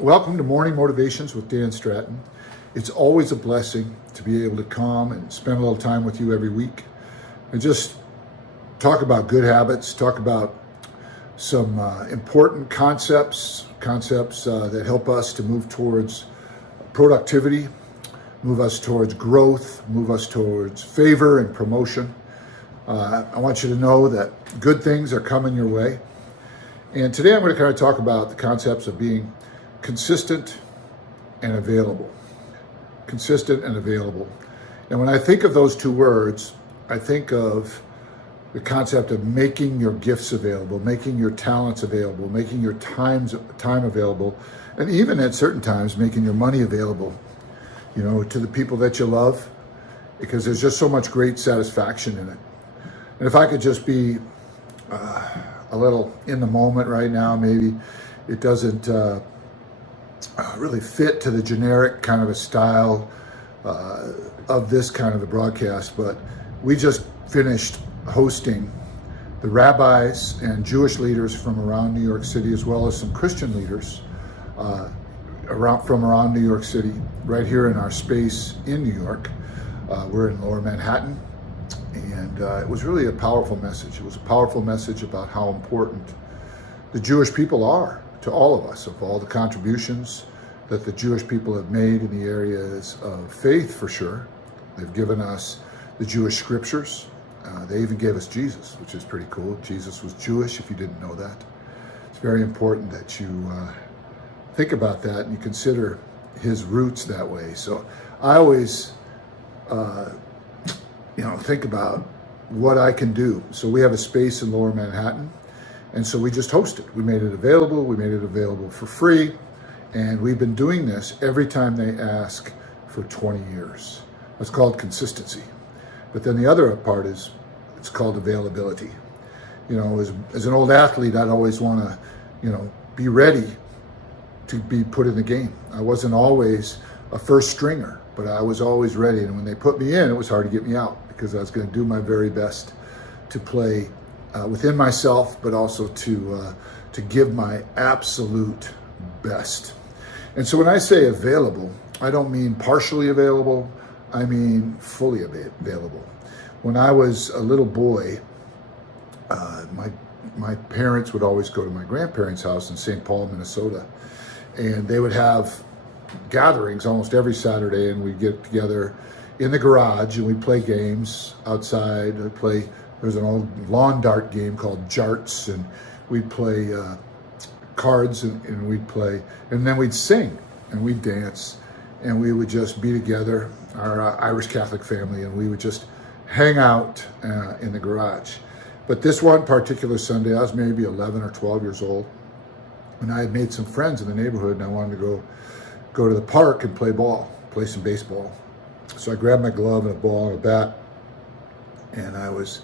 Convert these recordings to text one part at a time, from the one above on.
Welcome to Morning Motivations with Dan Stratton. It's always a blessing to be able to come and spend a little time with you every week and just talk about good habits, talk about some important concepts that help us to move towards productivity, move us towards growth, move us towards favor and promotion. I want you to know that good things are coming your way. And today I'm going to kind of talk about the concepts of being consistent and available. Consistent and available. And when I think of those two words, I think of the concept of making your gifts available, making your talents available, making your time available, and even at certain times, making your money available, to the people that you love, because there's just so much great satisfaction in it. And if I could just be a little in the moment right now, maybe it doesn't really fit to the generic kind of a style of this kind of a broadcast, but we just finished hosting the rabbis and Jewish leaders from around New York City, as well as some Christian leaders from around New York City, right here in our space in New York. We're in Lower Manhattan, and it was really a powerful message. It was a powerful message about how important the Jewish people are to all of us, of all the contributions that the Jewish people have made in the areas of faith, for sure. They've given us the Jewish scriptures. They even gave us Jesus, which is pretty cool. Jesus was Jewish, if you didn't know that. It's very important that you think about that and you consider his roots that way. So I always think about what I can do. So we have a space in Lower Manhattan, and so we just hosted. We made it available. We made it available for free, and we've been doing this every time they ask for 20 years. That's called consistency. But then the other part is it's called availability. As an old athlete, I'd always want to, be ready to be put in the game. I wasn't always a first stringer, but I was always ready. And when they put me in, it was hard to get me out because I was going to do my very best to play within myself, but also to give my absolute best. And so when I say available, I don't mean partially available. I mean fully available. When I was a little boy, my parents would always go to my grandparents' house in St. Paul, Minnesota, and they would have gatherings almost every Saturday, and we'd get together in the garage and we'd play games outside. There's an old lawn dart game called Jarts, and we'd play cards and we'd play, and then we'd sing and we'd dance, and we would just be together, our Irish Catholic family, and we would just hang out in the garage. But this one particular Sunday, I was maybe 11 or 12 years old, and I had made some friends in the neighborhood, and I wanted to go to the park and play some baseball. So I grabbed my glove and a ball and a bat, and I was,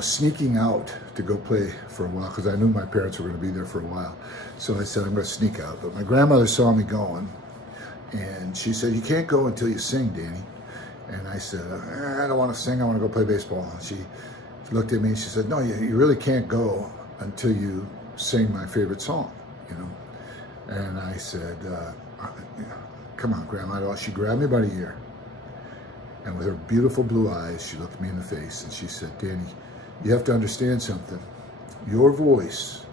sneaking out to go play for a while because I knew my parents were going to be there for a while. So I said, I'm going to sneak out. But my grandmother saw me going, and she said, you can't go until you sing, Danny. And I said, I don't want to sing. I want to go play baseball. And she looked at me and she said, no, you really can't go until you sing my favorite song, And I said, come on, Grandma. She grabbed me by the ear, and with her beautiful blue eyes, she looked me in the face and she said, Danny, you have to understand something. Your voice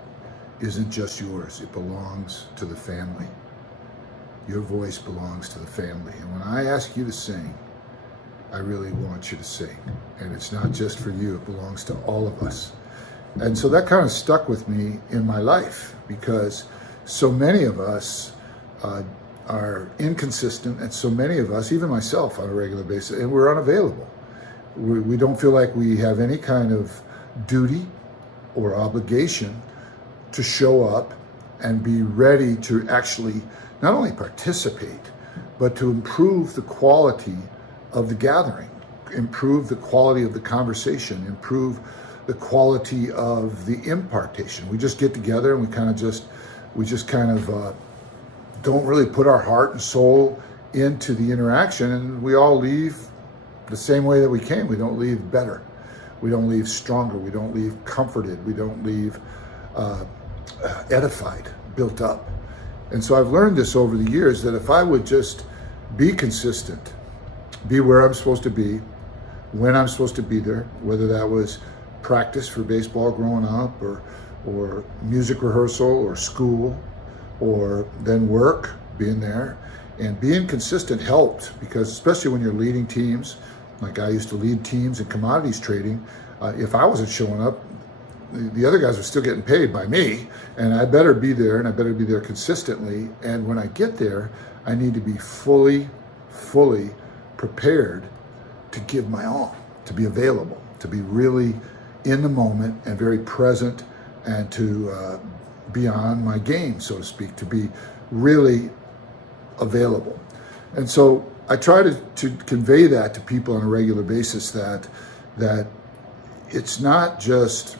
isn't just yours. It belongs to the family. Your voice belongs to the family. And when I ask you to sing, I really want you to sing. And it's not just for you. It belongs to all of us. And so that kind of stuck with me in my life because so many of us are inconsistent, and so many of us, even myself on a regular basis, and we're unavailable. We don't feel like we have any kind of duty or obligation to show up and be ready to actually not only participate, but to improve the quality of the gathering, improve the quality of the conversation, improve the quality of the impartation. We just get together and we just kind of don't really put our heart and soul into the interaction, and we all leave the same way that we came. We don't leave better. We don't leave stronger. We don't leave comforted. We don't leave edified, built up. And so I've learned this over the years, that if I would just be consistent, be where I'm supposed to be, when I'm supposed to be there, whether that was practice for baseball growing up, or music rehearsal, or school, or then work, being there. And being consistent helped, because especially when you're leading teams, like I used to lead teams in commodities trading, if I wasn't showing up, the other guys are still getting paid by me, and I better be there, and I better be there consistently. And when I get there, I need to be fully prepared to give my all, to be available, to be really in the moment and very present, and to be on my game, so to speak, to be really available. And so I try to convey that to people on a regular basis, that it's not just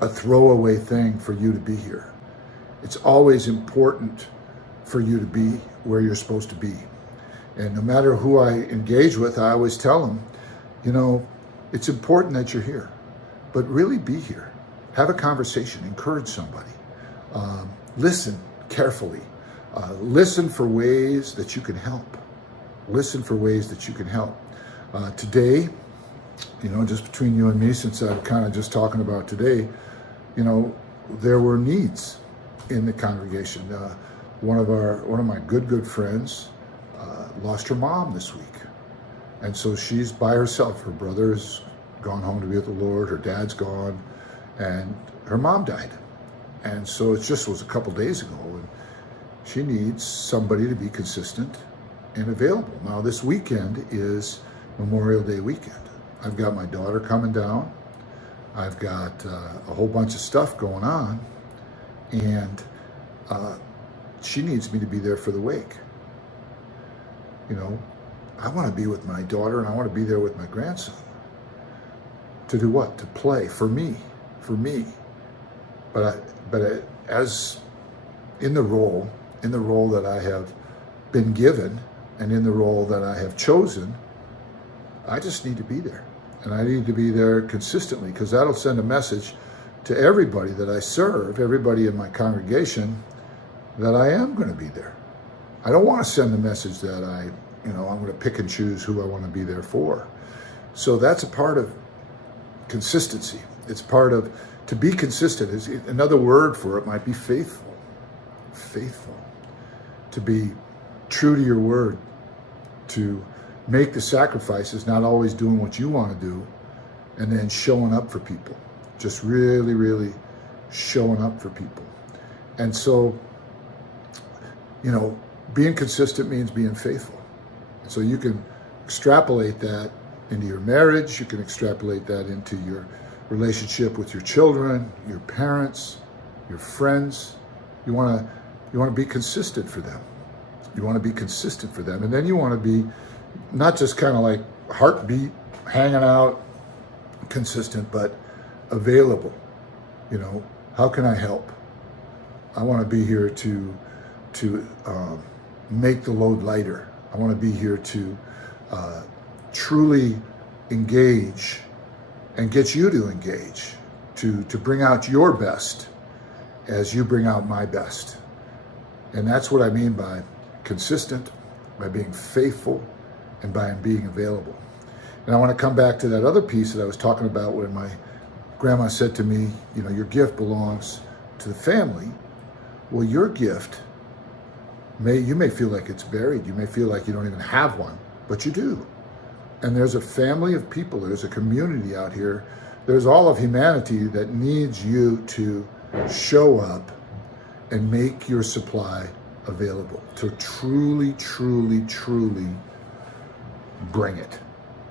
a throwaway thing for you to be here. It's always important for you to be where you're supposed to be. And no matter who I engage with, I always tell them, it's important that you're here, but really be here. Have a conversation, encourage somebody, listen carefully, listen for ways that you can help. Listen for ways that you can help. Today, just between you and me, since I'm kind of just talking about today, there were needs in the congregation. One of my good friends lost her mom this week, and so she's by herself. Her brother's gone home to be with the Lord. Her dad's gone, and her mom died. And so it just was a couple days ago, and she needs somebody to be consistent and available. Now, this weekend is Memorial Day weekend. I've got my daughter coming down. I've got a whole bunch of stuff going on, and she needs me to be there for the wake. I want to be with my daughter, and I want to be there with my grandson. To do what? To play for me. But as in the role that I have been given, and in the role that I have chosen, I just need to be there. And I need to be there consistently, because that'll send a message to everybody that I serve, everybody in my congregation, that I am going to be there. I don't want to send the message that I'm going to pick and choose who I want to be there for. So that's a part of consistency. It's part of, to be consistent is, another word for it might be faithful. Faithful. To be true to your word, to make the sacrifices, not always doing what you want to do, and then showing up for people. Just really showing up for people. And so, being consistent means being faithful. So you can extrapolate that into your marriage, you can extrapolate that into your relationship with your children, your parents, your friends. You want to be consistent for them. You want to be consistent for them. And then you want to be not just kind of like heartbeat, hanging out, consistent, but available. How can I help? I want to be here to make the load lighter. I want to be here to truly engage and get you to engage, to bring out your best as you bring out my best. And that's what I mean by consistent, by being faithful, and by being available. And I want to come back to that other piece that I was talking about, when my grandma said to me, your gift belongs to the family. Well, your gift, you may feel like it's buried. You may feel like you don't even have one, but you do. And there's a family of people, there's a community out here, there's all of humanity that needs you to show up and make your supply available, to truly bring it,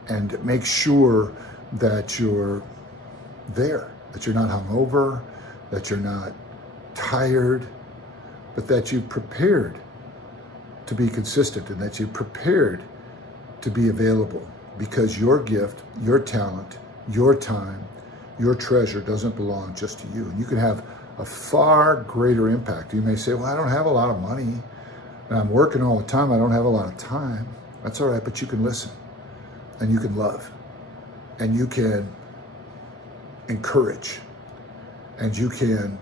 and make sure that you're there, that you're not hungover, that you're not tired, but that you've prepared to be consistent, and that you're prepared to be available, because your gift, your talent, your time, your treasure doesn't belong just to you. And you can have a far greater impact. You may say, well, I don't have a lot of money, and I'm working all the time, I don't have a lot of time. That's all right, but you can listen, and you can love, and you can encourage, and you can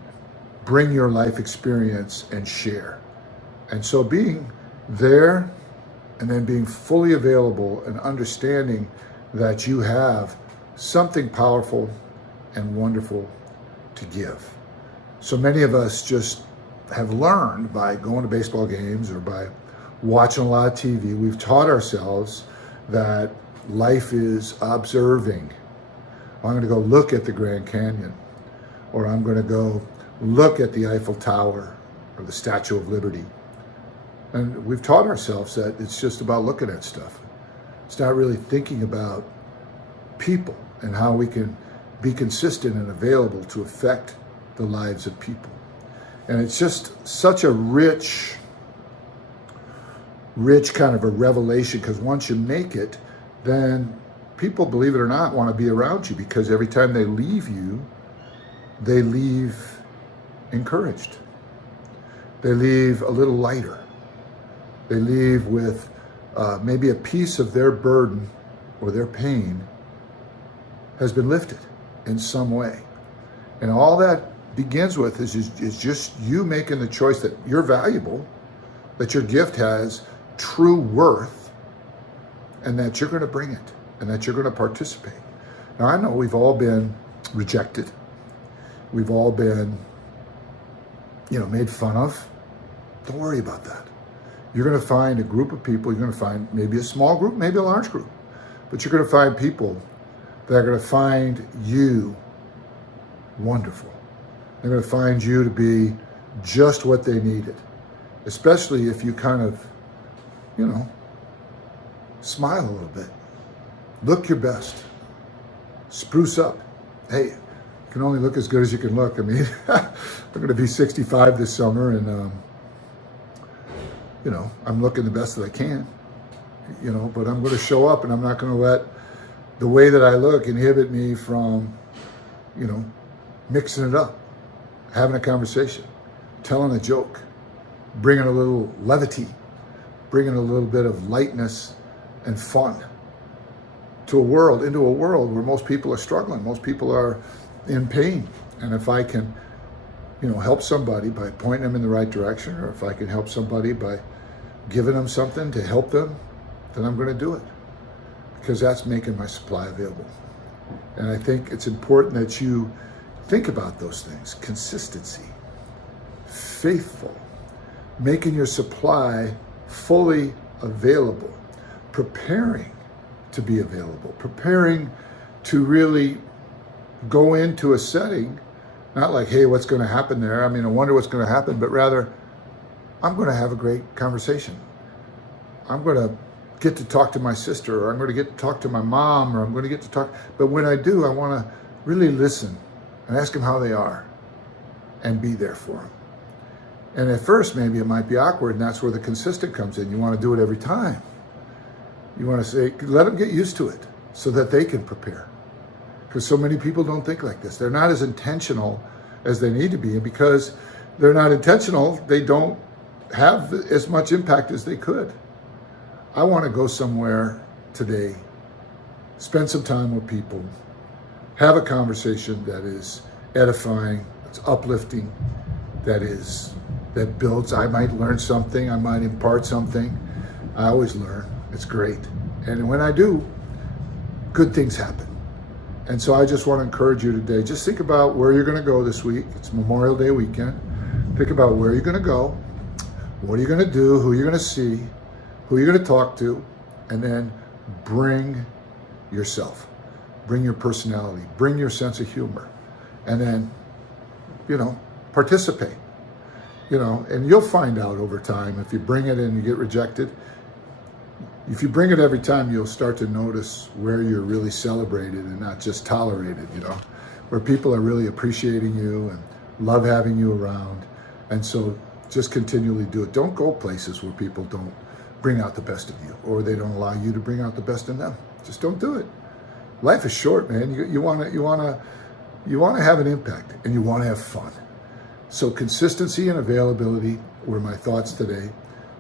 bring your life experience and share. And so being there and then being fully available and understanding that you have something powerful and wonderful to give. So many of us just have learned by going to baseball games or by watching a lot of TV, we've taught ourselves that life is observing. I'm going to go look at the Grand Canyon, or I'm going to go look at the Eiffel Tower or the Statue of Liberty. And we've taught ourselves that it's just about looking at stuff. It's not really thinking about people and how we can be consistent and available to affect the lives of people. And it's just such a rich kind of a revelation, because once you make it, then people, believe it or not, want to be around you, because every time they leave you, they leave encouraged. They leave a little lighter. They leave with maybe a piece of their burden or their pain has been lifted in some way. And all that begins with is just you making the choice that you're valuable, that your gift has true worth, and that you're going to bring it, and that you're going to participate. Now, I know we've all been rejected. We've all been, made fun of. Don't worry about that. You're going to find a group of people. You're going to find maybe a small group, maybe a large group, but you're going to find people that are going to find you wonderful. They're going to find you to be just what they needed, especially if you kind of, smile a little bit. Look your best. Spruce up. Hey, you can only look as good as you can look. I mean, I'm going to be 65 this summer, and, I'm looking the best that I can, but I'm going to show up, and I'm not going to let the way that I look inhibit me from, mixing it up, having a conversation, telling a joke, bringing a little levity, bringing a little bit of lightness and fun into a world where most people are struggling, most people are in pain. And if I can, help somebody by pointing them in the right direction, or if I can help somebody by giving them something to help them, then I'm going to do it, because that's making my supply available. And I think it's important that you think about those things: consistency, faithful, making your supply fully available, preparing to be available, preparing to really go into a setting, not like, hey, what's going to happen there? I mean, I wonder what's going to happen, but rather, I'm going to have a great conversation. I'm going to get to talk to my sister, or I'm going to get to talk to my mom, or I'm going to get to talk. But when I do, I want to really listen and ask them how they are and be there for them. And at first, maybe it might be awkward, and that's where the consistent comes in. You want to do it every time. You want to say, let them get used to it so that they can prepare. Because so many people don't think like this. They're not as intentional as they need to be. And because they're not intentional, they don't have as much impact as they could. I want to go somewhere today, spend some time with people, have a conversation that is edifying, that's uplifting, that builds. I might learn something, I might impart something. I always learn. It's great. And when I do, good things happen. And so I just want to encourage you today, just think about where you're going to go this week. It's Memorial Day weekend. Think about where you're going to go, what are you going to do, who you're going to see, who you're going to talk to, and then bring yourself, bring your personality, bring your sense of humor, and then, participate, and you'll find out over time if you bring it and you get rejected. If you bring it every time, you'll start to notice where you're really celebrated and not just tolerated, where people are really appreciating you and love having you around. And so just continually do it. Don't go places where people don't bring out the best of you, or they don't allow you to bring out the best in them. Just don't do it. Life is short, man. You want to have an impact, and you want to have fun. So consistency and availability were my thoughts today.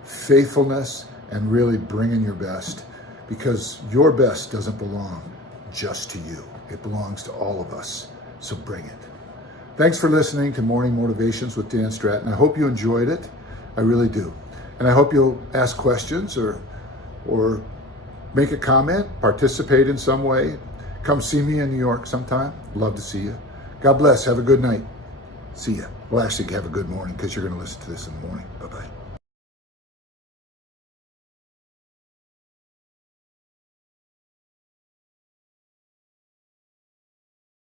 Faithfulness and really bringing your best, because your best doesn't belong just to you. It belongs to all of us. So bring it. Thanks for listening to Morning Motivations with Dan Stratton. I hope you enjoyed it. I really do. And I hope you'll ask questions or make a comment, participate in some way. Come see me in New York sometime. Love to see you. God bless. Have a good night. See ya. Well, actually, have a good morning because you're going to listen to this in the morning. Bye-bye.